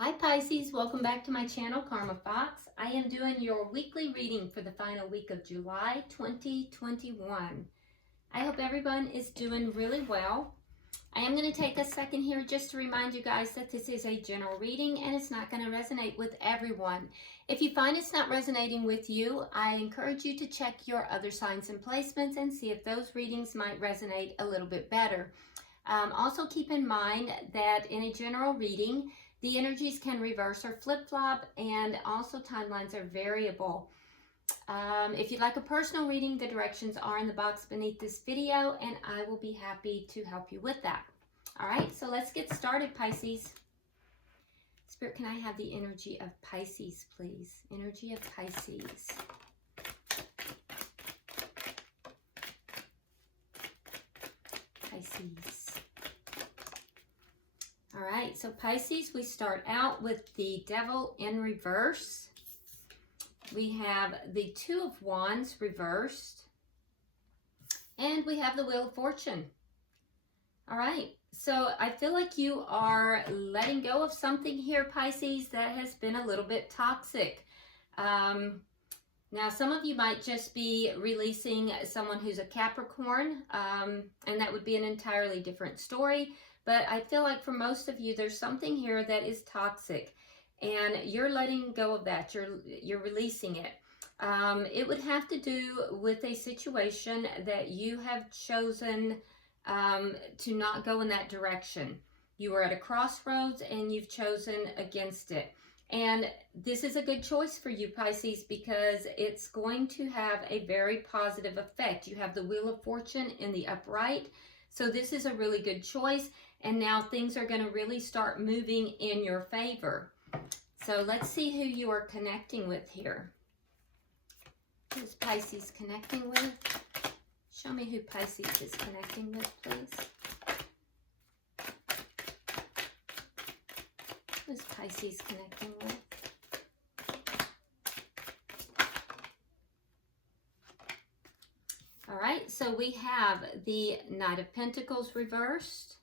Hi Pisces, welcome back to my channel, Karma Fox. I am doing your weekly reading for the final week of July 2021. I hope everyone is doing really well. I am going to take a second here just to remind you guys that this is a general reading and it's not going to resonate with everyone. If you find it's not resonating with you, I encourage you to check your other signs and placements and see if those readings might resonate a little bit better. Also keep in mind that in a general reading, the energies can reverse or flip-flop, and also timelines are variable. If you'd like a personal reading, the directions are in the box beneath this video, and I will be happy to help you with that. All right, so let's get started, Pisces. Spirit, can I have the energy of Pisces, please? Energy of Pisces. Pisces. All right, so Pisces, we start out with the Devil in reverse. We have the Two of Wands reversed. And we have the Wheel of Fortune. All right, so I feel like you are letting go of something here, Pisces, that has been a little bit toxic. Now, some of you might just be releasing someone who's a Capricorn, and that would be an entirely different story. But I feel like for most of you, there's something here that is toxic, and you're letting go of that. You're releasing it. It would have to do with a situation that you have chosen to not go in that direction. You are at a crossroads, and you've chosen against it. And this is a good choice for you, Pisces, because it's going to have a very positive effect. You have the Wheel of Fortune in the upright. So this is a really good choice. And now things are going to really start moving in your favor. So let's see who you are connecting with here. Who's Pisces connecting with? Show me who Pisces is connecting with, please. Who's Pisces connecting with? All right, so we have the Knight of Pentacles reversed.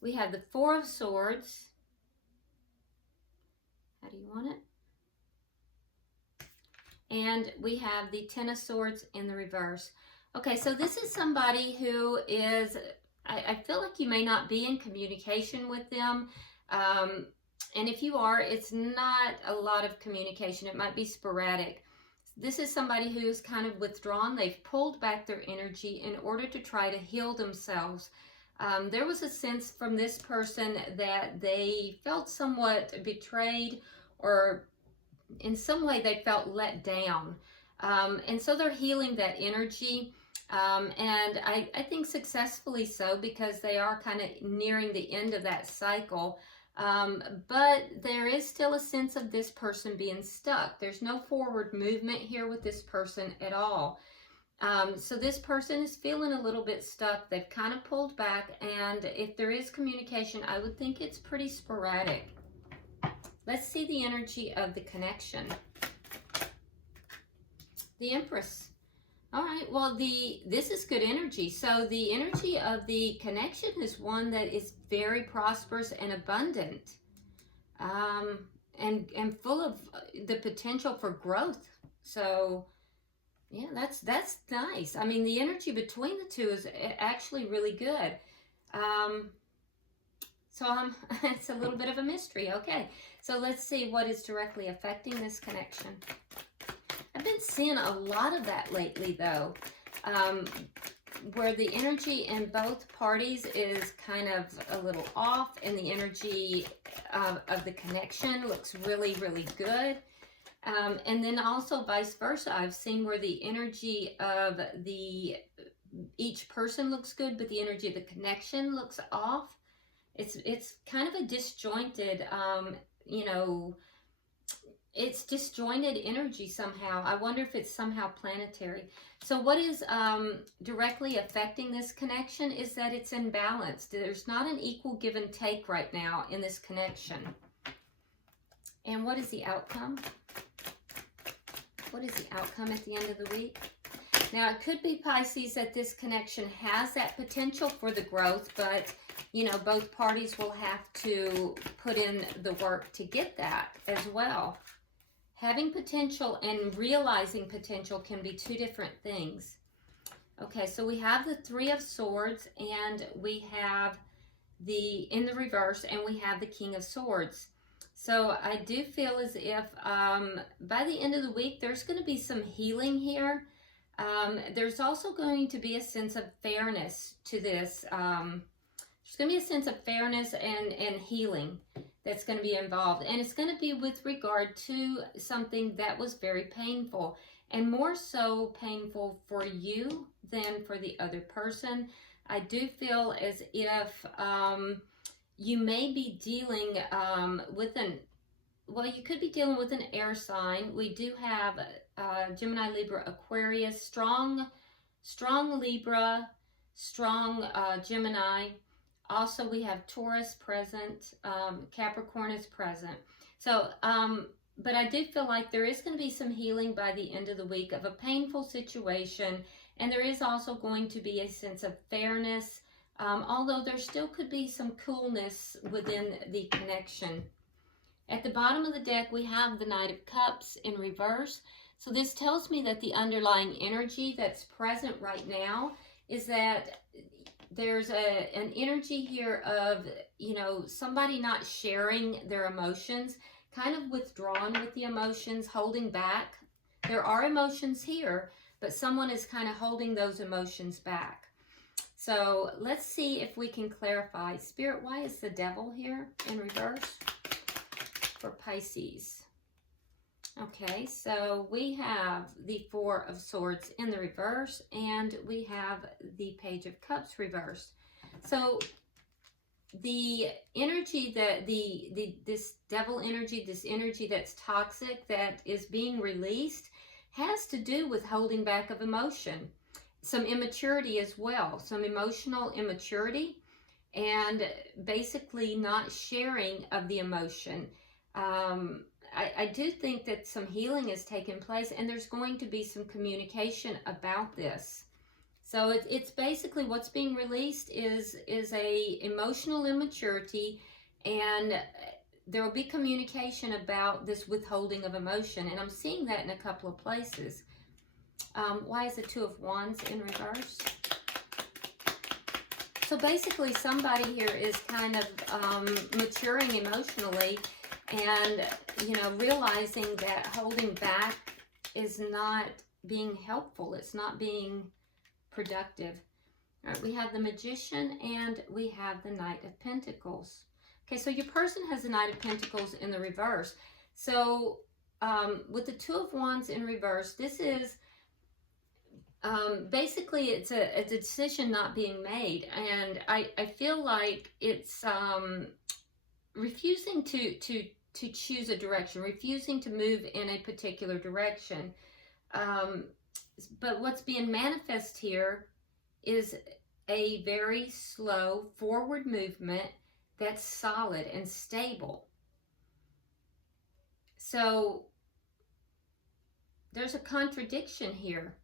We have the Four of Swords. How do you want it? And we have the Ten of Swords in the reverse. Okay, so this is somebody who is, I feel like you may not be in communication with them. And if you are, it's not a lot of communication. It might be sporadic. This is somebody who is kind of withdrawn. They've pulled back their energy in order to try to heal themselves. There was a sense from this person that they felt somewhat betrayed, or in some way they felt let down. And so they're healing that energy. And I think successfully so, because they are kind of nearing the end of that cycle. But there is still a sense of this person being stuck. There's no forward movement here with this person at all. So this person is feeling a little bit stuck. They've kind of pulled back, and if there is communication, I would think it's pretty sporadic. Let's see the energy of the connection. The Empress. All right, well, this is good energy. So the energy of the connection is one that is very prosperous and abundant, and full of the potential for growth. So yeah, that's nice. I mean, the energy between the two is actually really good. So it's a little bit of a mystery. Okay, so let's see what is directly affecting this connection. I've been seeing a lot of that lately, though, where the energy in both parties is kind of a little off, and the energy of the connection looks really, really good. And then also vice versa. I've seen where the energy of each person looks good, but the energy of the connection looks off. It's kind of a disjointed, it's disjointed energy somehow. I wonder if it's somehow planetary. So what is directly affecting this connection is that it's imbalanced. There's not an equal give and take right now in this connection. And what is the outcome? What is the outcome at the end of the week? Now, it could be, Pisces, that this connection has that potential for the growth, but you know, both parties will have to put in the work to get that as well. Having potential and realizing potential can be two different things. Okay, so we have the Three of Swords, and we have in the reverse, and we have the King of Swords. So I do feel as if by the end of the week, there's going to be some healing here. There's also going to be a sense of fairness to this. There's going to be a sense of fairness and healing that's going to be involved. And it's going to be with regard to something that was very painful, and more so painful for you than for the other person. I do feel as if you may be dealing with you could be dealing with an air sign. We do have Gemini, Libra, Aquarius, strong Libra, strong Gemini. Also, we have Taurus present, Capricorn is present. So, but I do feel like there is going to be some healing by the end of the week of a painful situation, and there is also going to be a sense of fairness, although there still could be some coolness within the connection. At the bottom of the deck, we have the Knight of Cups in reverse. So this tells me that the underlying energy that's present right now is that there's an energy here of, you know, somebody not sharing their emotions, kind of withdrawn with the emotions, holding back. There are emotions here, but someone is kind of holding those emotions back. So let's see if we can clarify. Spirit, why is the Devil here in reverse for Pisces? Okay, so we have the Four of Swords in the reverse, and we have the Page of Cups reversed. So the energy that this devil energy, this energy that's toxic, that is being released, has to do with holding back of emotion, some immaturity as well, some emotional immaturity, and basically not sharing of the emotion. I do think that some healing has taken place, and there's going to be some communication about this. So it's basically what's being released is a emotional immaturity, and there will be communication about this withholding of emotion, and I'm seeing that in a couple of places. Why is the Two of Wands in reverse? So basically somebody here is kind of maturing emotionally, and, you know, realizing that holding back is not being helpful. It's not being productive. All right, we have the Magician, and we have the Knight of Pentacles. Okay, so your person has the Knight of Pentacles in the reverse. So with the Two of Wands in reverse, this is basically it's a decision not being made. And I feel like it's refusing to choose a direction, refusing to move in a particular direction. But what's being manifest here is a very slow forward movement that's solid and stable. So there's a contradiction here.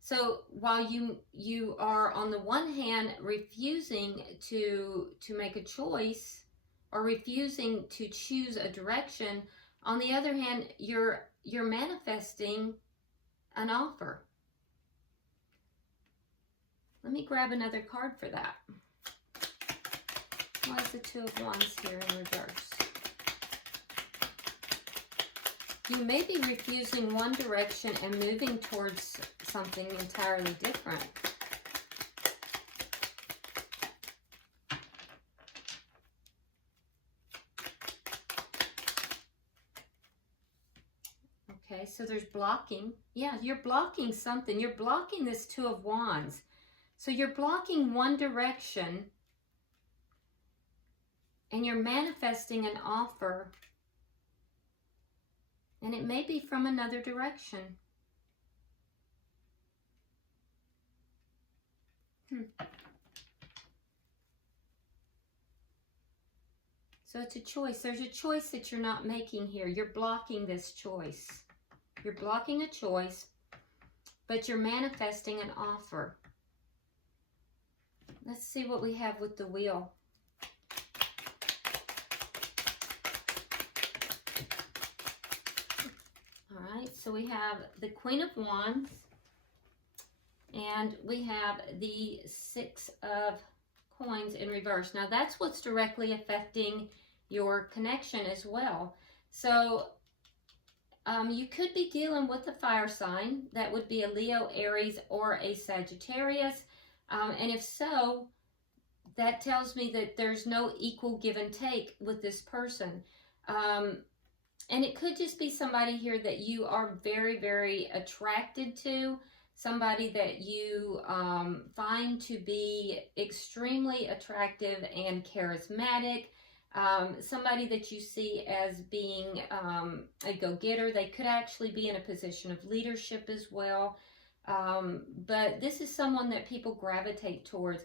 So while you are on the one hand refusing to make a choice, or refusing to choose a direction, on the other hand, you're manifesting an offer. Let me grab another card for that. Why is the Two of Wands here in reverse? You may be refusing one direction and moving towards something entirely different. Okay, so there's blocking. Yeah, you're blocking something. You're blocking this Two of Wands. So you're blocking one direction, and you're manifesting an offer, and it may be from another direction. So it's a choice. There's a choice that you're not making here. You're blocking this choice. You're blocking a choice, but you're manifesting an offer. Let's see what we have with the wheel. All right, so we have the Queen of Wands, and we have the Six of Coins in reverse. Now that's what's directly affecting your connection as well. So you could be dealing with a fire sign. That would be a Leo, Aries, or a Sagittarius. And if so, that tells me that there's no equal give and take with this person. And it could just be somebody here that you are very, very attracted to, somebody that you find to be extremely attractive and charismatic, somebody that you see as being a go-getter. They could actually be in a position of leadership as well. But this is someone that people gravitate towards.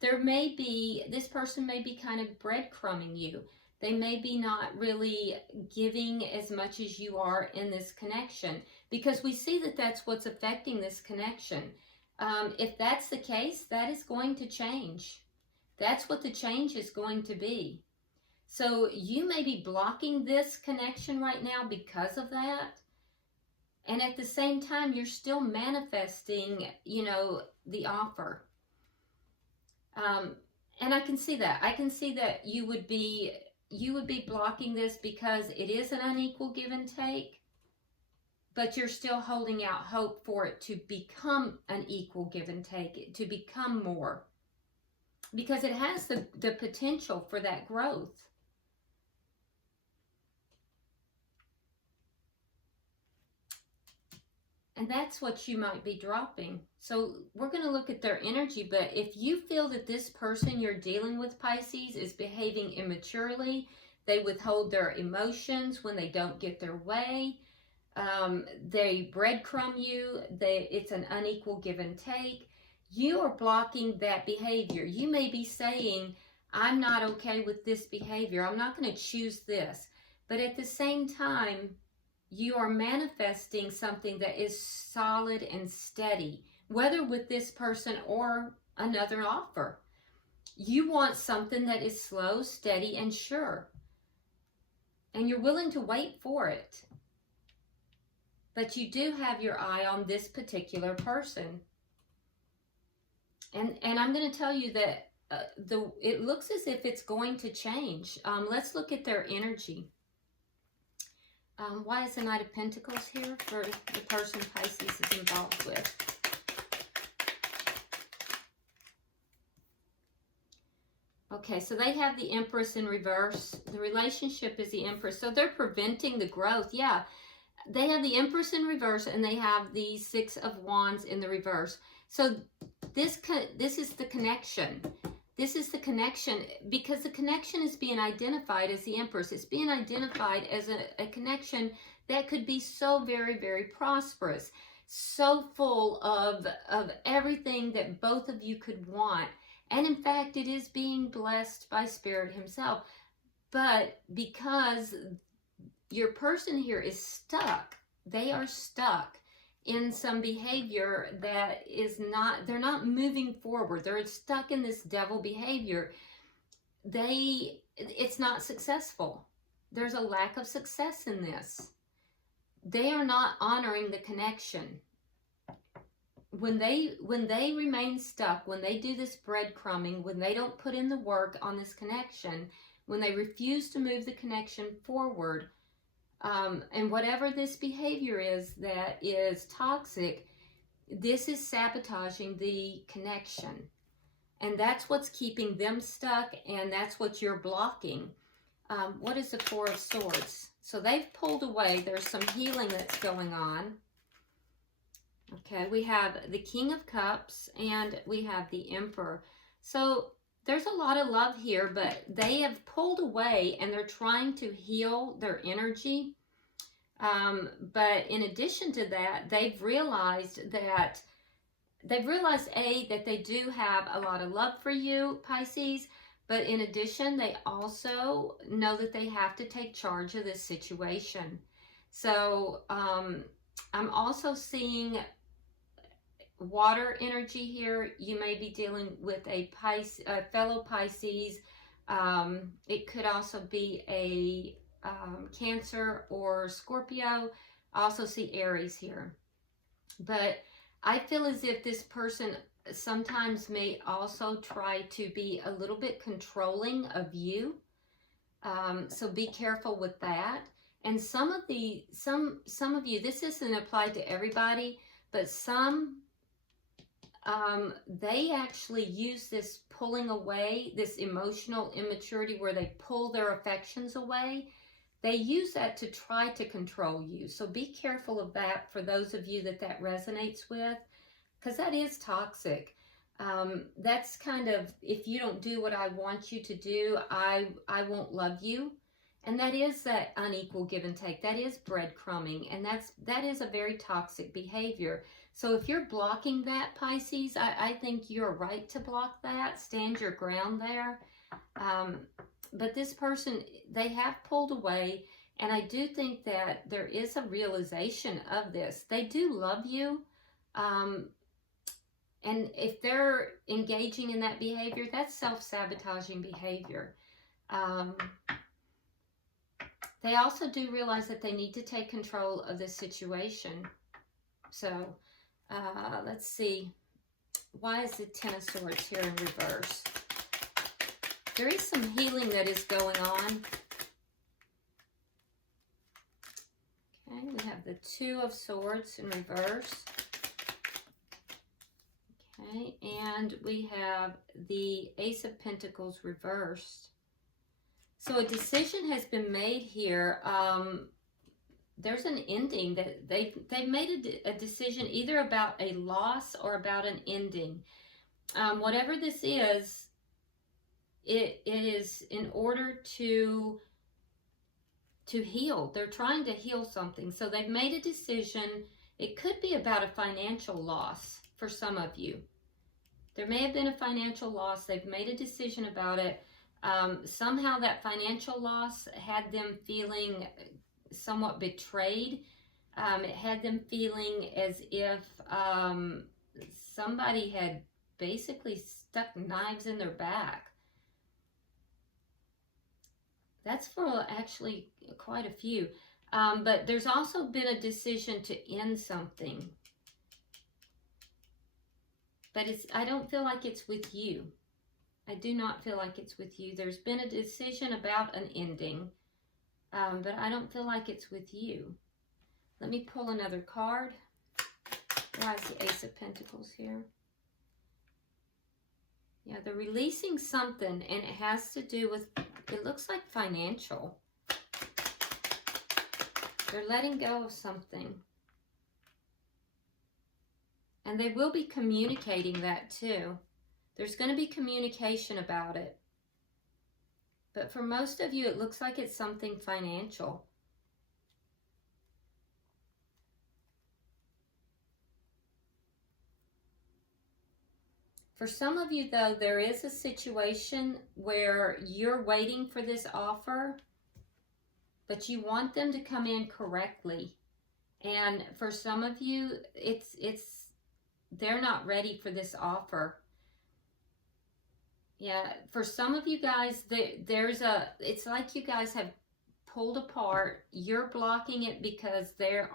This person may be kind of breadcrumbing you. They may be not really giving as much as you are in this connection, because we see that that's what's affecting this connection. If that's the case, that is going to change. That's what the change is going to be. So you may be blocking this connection right now because of that. And at the same time, you're still manifesting, you know, the offer. And I can see that. I can see that you would be blocking this because it is an unequal give and take, but you're still holding out hope for it to become an equal give and take, to become more, because it has the potential for that growth. And that's what you might be dropping. So we're going to look at their energy, but if you feel that this person you're dealing with, Pisces, is behaving immaturely, they withhold their emotions when they don't get their way, they breadcrumb you, it's an unequal give and take, you are blocking that behavior. You may be saying, I'm not okay with this behavior. I'm not going to choose this. But at the same time, you are manifesting something that is solid and steady, whether with this person or another offer. You want something that is slow, steady, and sure. And you're willing to wait for it. But you do have your eye on this particular person. And I'm going to tell you that it looks as if it's going to change. Let's look at their energy. Why is the Knight of Pentacles here for the person Pisces is involved with? Okay, so they have the Empress in reverse. The relationship is the Empress. So they're preventing the growth. Yeah, they have the Empress in reverse and they have the Six of Wands in the reverse. So this is the connection. This is the connection, because the connection is being identified as the Empress. It's being identified as a connection that could be so very, very prosperous, so full of everything that both of you could want. And in fact, it is being blessed by Spirit himself. But because your person here is stuck, they are stuck in some behavior that is not, they're not moving forward. They're stuck in this devil behavior. It's not successful. There's a lack of success in this. They are not honoring the connection. When they remain stuck, when they do this breadcrumbing, when they don't put in the work on this connection, when they refuse to move the connection forward, and whatever this behavior is that is toxic, this is sabotaging the connection. And that's what's keeping them stuck, and that's what you're blocking. What is the Four of Swords? So they've pulled away. There's some healing that's going on. Okay, we have the King of Cups, and we have the Emperor. So there's a lot of love here, but they have pulled away and they're trying to heal their energy. But in addition to that, they've realized that they do have a lot of love for you, Pisces, but in addition, they also know that they have to take charge of this situation. So I'm also seeing water energy here. You may be dealing with a fellow Pisces. It could also be a Cancer or Scorpio. I also see Aries here. But I feel as if this person sometimes may also try to be a little bit controlling of you. So be careful with that. And some of you, this isn't applied to everybody, but some, they actually use this pulling away, this emotional immaturity where they pull their affections away. They use that to try to control you. So be careful of that for those of you that resonates with, because that is toxic. That's kind of, if you don't do what I want you to do, I won't love you. And that is that unequal give and take. That is breadcrumbing. And that is a very toxic behavior. So if you're blocking that, Pisces, I think you're right to block that. Stand your ground there. But this person, they have pulled away. And I do think that there is a realization of this. They do love you. And if they're engaging in that behavior, that's self-sabotaging behavior. They also do realize that they need to take control of this situation. So, let's see. Why is the Ten of Swords here in reverse? There is some healing that is going on. Okay, we have the Two of Swords in reverse. Okay, and we have the Ace of Pentacles reversed. So a decision has been made here. There's an ending that they've made a decision either about a loss or about an ending. Whatever this is, it is in order to heal. They're trying to heal something. So they've made a decision. It could be about a financial loss for some of you. There may have been a financial loss. They've made a decision about it. Somehow that financial loss had them feeling somewhat betrayed. It had them feeling as if somebody had basically stuck knives in their back. That's for actually quite a few. But there's also been a decision to end something. But I don't feel like it's with you. I do not feel like it's with you. There's been a decision about an ending, but I don't feel like it's with you. Let me pull another card. Why is the Ace of Pentacles here? Yeah, they're releasing something, and it has to do with, it looks like financial. They're letting go of something. And they will be communicating that too. There's going to be communication about it. But for most of you, it looks like it's something financial. For some of you, though, there is a situation where you're waiting for this offer, but you want them to come in correctly. And for some of you, they're not ready for this offer. Yeah, for some of you guys, it's like you guys have pulled apart. You're blocking it because they're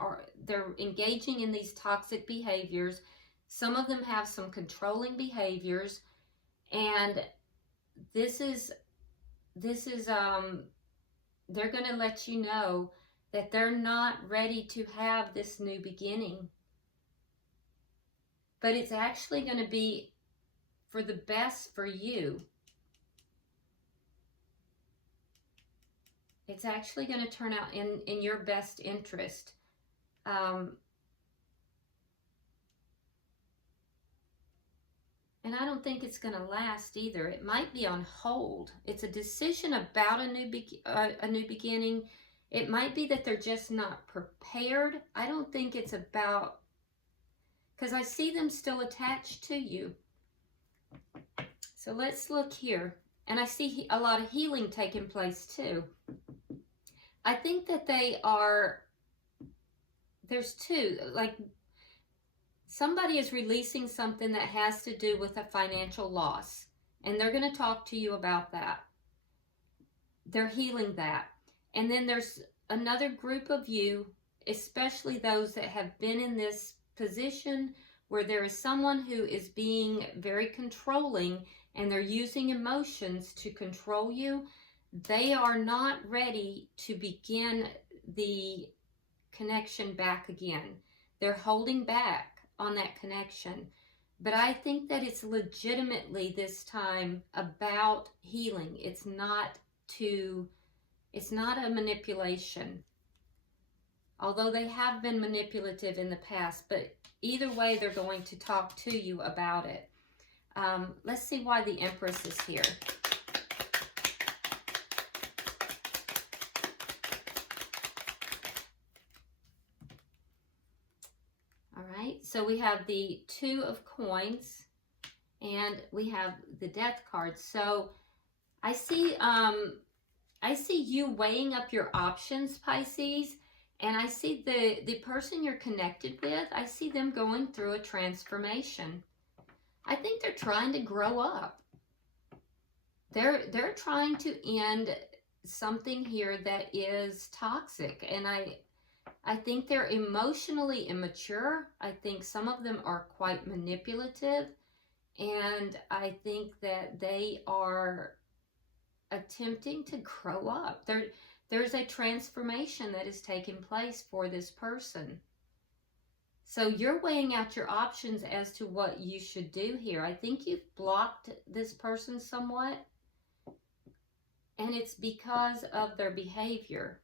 engaging in these toxic behaviors. Some of them have some controlling behaviors, and this is they're going to let you know that they're not ready to have this new beginning. But it's actually going to be for the best for you. It's actually going to turn out in your best interest. And I don't think it's going to last either. It might be on hold. It's a decision about a new beginning. It might be that they're just not prepared. I don't think it's about, because I see them still attached to you. So let's look here. And I see a lot of healing taking place too. I think that there's two, like somebody is releasing something that has to do with a financial loss. And they're going to talk to you about that. They're healing that. And then there's another group of you, especially those that have been in this position where there is someone who is being very controlling and they're using emotions to control you. They are not ready to begin the connection back again. They're holding back on that connection. But I think that it's legitimately this time about healing. It's not a manipulation. Although they have been manipulative in the past, but either way, they're going to talk to you about it. Let's see why the Empress is here. All right, so we have the Two of Coins, and we have the Death card. So I see you weighing up your options, Pisces. And I see the person you're connected with, I see them going through a transformation. I think they're trying to grow up. They're trying to end something here that is toxic. And I think they're emotionally immature. I think some of them are quite manipulative. And I think that they are attempting to grow up. There's a transformation that is taking place for this person. So you're weighing out your options as to what you should do here. I think you've blocked this person somewhat, and it's because of their behavior.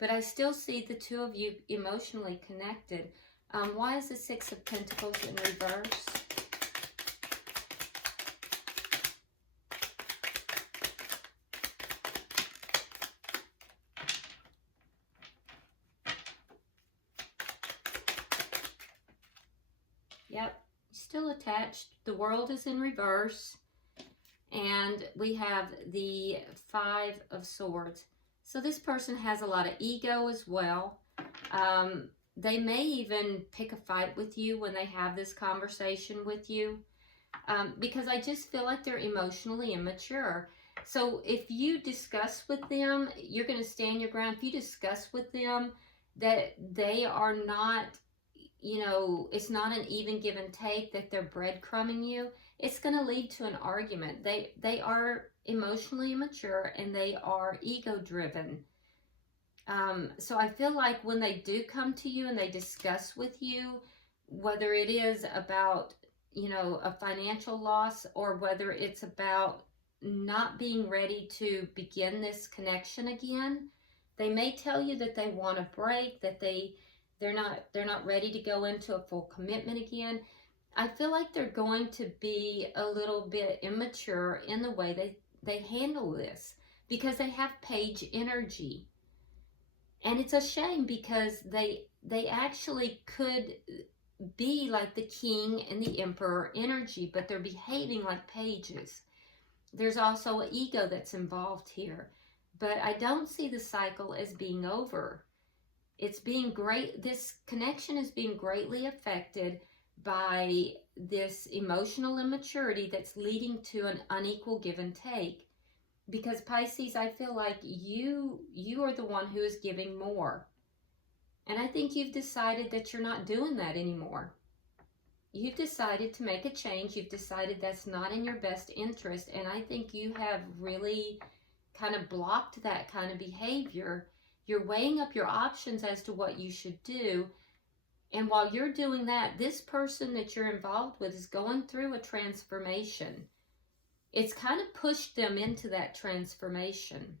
But I still see the two of you emotionally connected. Why is the Six of Pentacles in reverse? Yep, still attached. The World is in reverse. And we have the Five of Swords. So this person has a lot of ego as well. They may even pick a fight with you when they have this conversation with you. Because I just feel like they're emotionally immature. So if you discuss with them, you're going to stand your ground. If you discuss with them that they are not, you know, it's not an even give and take, that they're breadcrumbing you, it's going to lead to an argument. They are emotionally immature and they are ego driven. So I feel like when they do come to you and they discuss with you, whether it is about, you know, a financial loss or whether it's about not being ready to begin this connection again, they may tell you that they want a break, that they're not ready to go into a full commitment again. I feel like they're going to be a little bit immature in the way they handle this because they have page energy. And it's a shame because they actually could be like the king and the emperor energy, but they're behaving like pages. There's also an ego that's involved here. But I don't see the cycle as being over. It's being great. This connection is being greatly affected by this emotional immaturity that's leading to an unequal give and take. Because Pisces, I feel like you are the one who is giving more. And I think you've decided that you're not doing that anymore. You've decided to make a change. You've decided that's not in your best interest. And I think you have really kind of blocked that kind of behavior. You're weighing up your options as to what you should do. And while you're doing that, this person that you're involved with is going through a transformation. It's kind of pushed them into that transformation.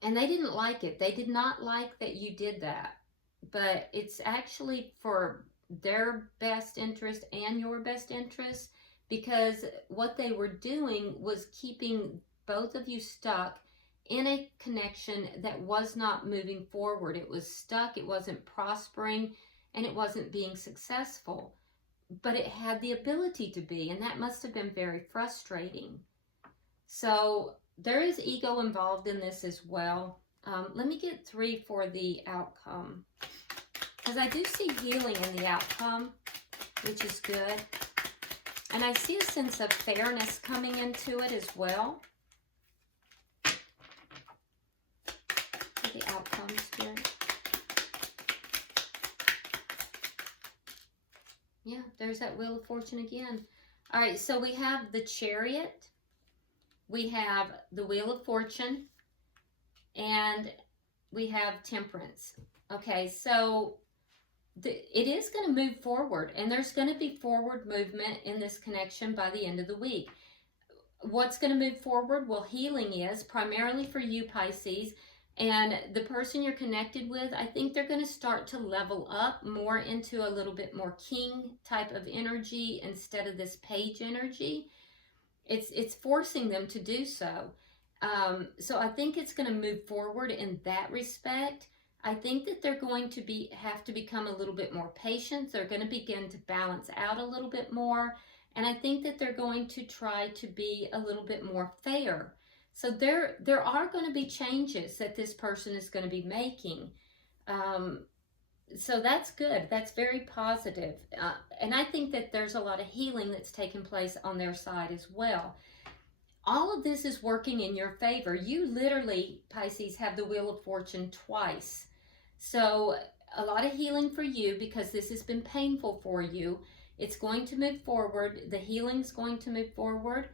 And they didn't like it. They did not like that you did that. But it's actually for their best interest and your best interest, because what they were doing was keeping both of you stuck in a connection that was not moving forward. It was stuck, it wasn't prospering, and it wasn't being successful. But it had the ability to be, and that must have been very frustrating. So there is ego involved in this as well. Let me get 3 for the outcome, because I do see healing in the outcome, which is good. And I see a sense of fairness coming into it as well. For the outcome, Spirit. Yeah, there's that Wheel of Fortune again. All right, so we have the Chariot. We have the Wheel of Fortune. And we have Temperance. Okay, so it is going to move forward, and there's going to be forward movement in this connection by the end of the week. What's going to move forward? Well, healing is primarily for you, Pisces, and the person you're connected with, I think they're going to start to level up more into a little bit more king type of energy instead of this page energy. It's forcing them to do so. So I think it's going to move forward in that respect. I think that they're going to have to become a little bit more patient. They're going to begin to balance out a little bit more. And I think that they're going to try to be a little bit more fair. So there are going to be changes that this person is going to be making. So that's good. That's very positive. And I think that there's a lot of healing that's taken place on their side as well. All of this is working in your favor. You literally, Pisces, have the Wheel of Fortune twice. So a lot of healing for you because this has been painful for you. It's going to move forward. The healing's going to move forward.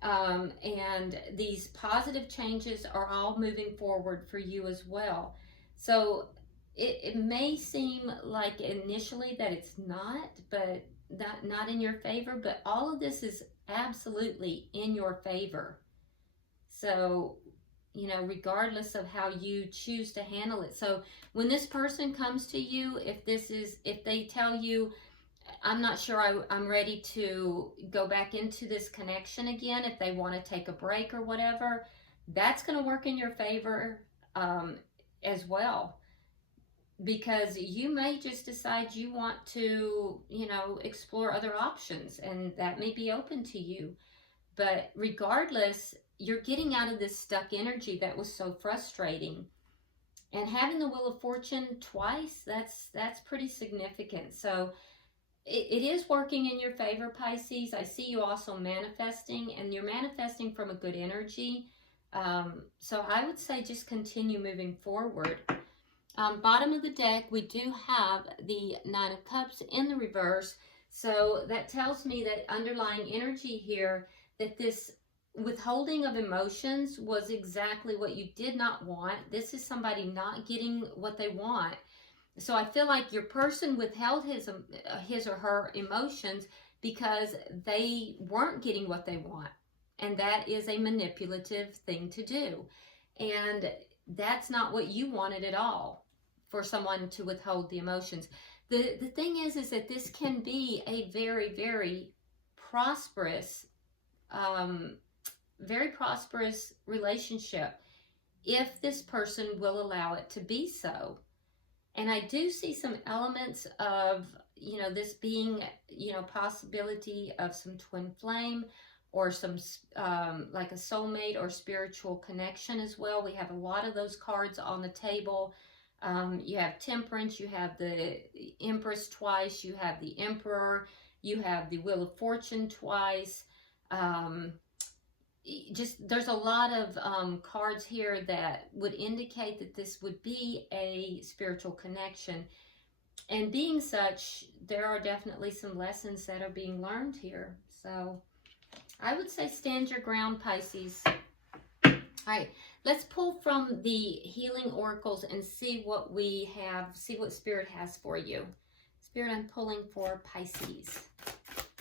And these positive changes are all moving forward for you as well. So it may seem like initially that it's not, but not in your favor, but all of this is absolutely in your favor. So, you know, regardless of how you choose to handle it. So when this person comes to you, if they tell you, I'm not sure I'm ready to go back into this connection again, if they want to take a break or whatever, that's going to work in your favor as well. Because you may just decide you want to, you know, explore other options, and that may be open to you. But regardless, you're getting out of this stuck energy that was so frustrating. And having the Wheel of Fortune twice, that's pretty significant. So it is working in your favor, Pisces. I see you also manifesting, and you're manifesting from a good energy. So I would say just continue moving forward. Bottom of the deck, we do have the Nine of Cups in the reverse. So that tells me that underlying energy here, that this withholding of emotions was exactly what you did not want. This is somebody not getting what they want. So I feel like your person withheld his or her emotions because they weren't getting what they want. And that is a manipulative thing to do. And that's not what you wanted at all, for someone to withhold the emotions. The thing is that this can be a very, very prosperous relationship if this person will allow it to be so. And I do see some elements of, you know, this being, you know, possibility of some twin flame or some like a soulmate or spiritual connection as well. We have a lot of those cards on the table. You have Temperance, you have the Empress twice, you have the Emperor, you have the Wheel of Fortune twice. Just there's a lot of cards here that would indicate that this would be a spiritual connection. And being such, there are definitely some lessons that are being learned here. So I would say stand your ground, Pisces. All right, let's pull from the healing oracles and see what we have, see what Spirit has for you. Spirit, I'm pulling for Pisces.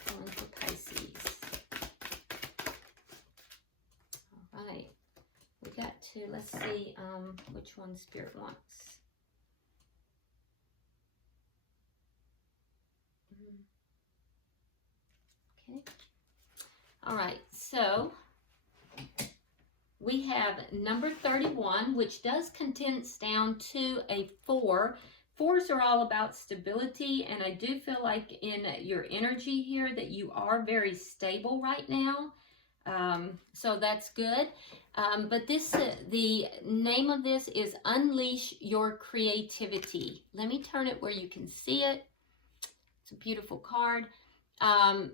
Pulling for Pisces. All right, we got to, let's see which one Spirit wants. Okay. All right, so we have number 31, which does condense down to a 4. 4s are all about stability, and I do feel like in your energy here that you are very stable right now. So that's good. But this, the name of this is Unleash Your Creativity. Let me turn it where you can see it. It's a beautiful card.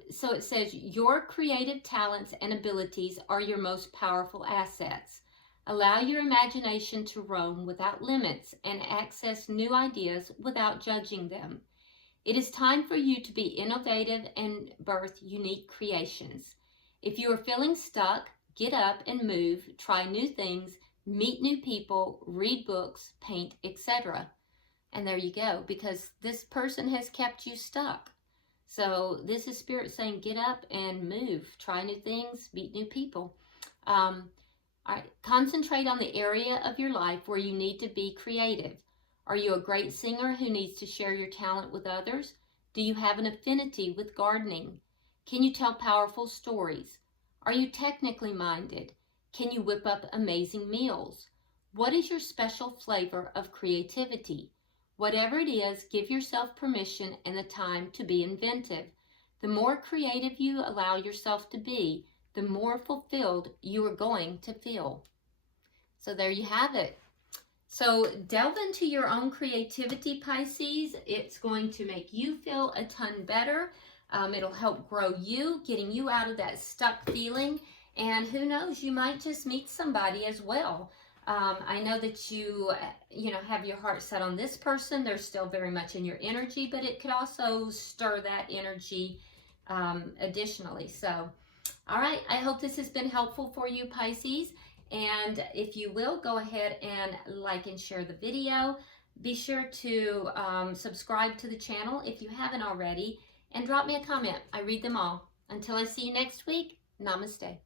So it says, your creative talents and abilities are your most powerful assets. Allow your imagination to roam without limits and access new ideas without judging them. It is time for you to be innovative and birth unique creations. If you are feeling stuck, get up and move, try new things, meet new people, read books, paint, etc. And there you go, because this person has kept you stuck. So this is Spirit saying, get up and move, try new things, meet new people. All right, concentrate on the area of your life where you need to be creative. Are you a great singer who needs to share your talent with others? Do you have an affinity with gardening? Can you tell powerful stories? Are you technically minded? Can you whip up amazing meals? What is your special flavor of creativity? Whatever it is, give yourself permission and the time to be inventive. The more creative you allow yourself to be, the more fulfilled you are going to feel. So there you have it. So delve into your own creativity, Pisces. It's going to make you feel a ton better. It'll help grow you, getting you out of that stuck feeling. And who knows, you might just meet somebody as well. I know that you have your heart set on this person. They're still very much in your energy, but it could also stir that energy additionally. So, all right, I hope this has been helpful for you, Pisces. And if you will, go ahead and like and share the video. Be sure to subscribe to the channel if you haven't already, and drop me a comment. I read them all. Until I see you next week, namaste.